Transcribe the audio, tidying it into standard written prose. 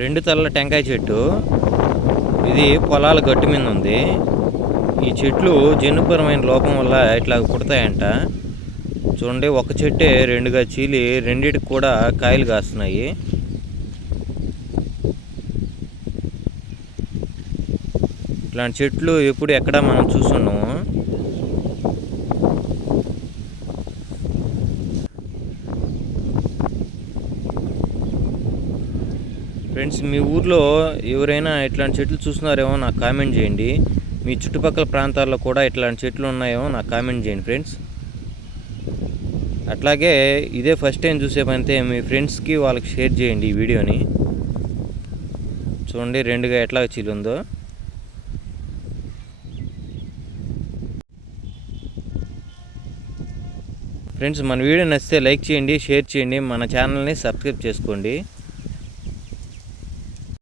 రెండు తలల టెంకాయ చెట్టు. ఇది పొలాల గట్టు మీద ఉంది. ఈ చెట్లు జన్యుపరమైన లోపం వల్ల ఇట్లా పుడతాయంట. చూడండి, ఒక చెట్టే రెండుగా చీలి రెండిటికి కూడా కాయలు కాస్తున్నాయి. ఇట్లాంటి చెట్లు ఎప్పుడు ఎక్కడ మనం చూస్తున్నాము. ఫ్రెండ్స్, మీ ఊర్లో ఎవరైనా ఇట్లాంటి చెట్లు చూస్తున్నారేమో నాకు కామెంట్ చేయండి. మీ చుట్టుపక్కల ప్రాంతాల్లో కూడా ఇట్లాంటి చెట్లు ఉన్నాయేమో నాకు కామెంట్ చేయండి ఫ్రెండ్స్. అట్లాగే ఇదే ఫస్ట్ టైం చూసే పనితే మీ ఫ్రెండ్స్కి వాళ్ళకి షేర్ చేయండి ఈ వీడియోని. చూడండి రెండుగా ఎట్లా చీలుందో. ఫ్రెండ్స్, మన వీడియో నచ్చితే లైక్ చేయండి, షేర్ చేయండి, మన ఛానల్ని సబ్స్క్రైబ్ చేసుకోండి.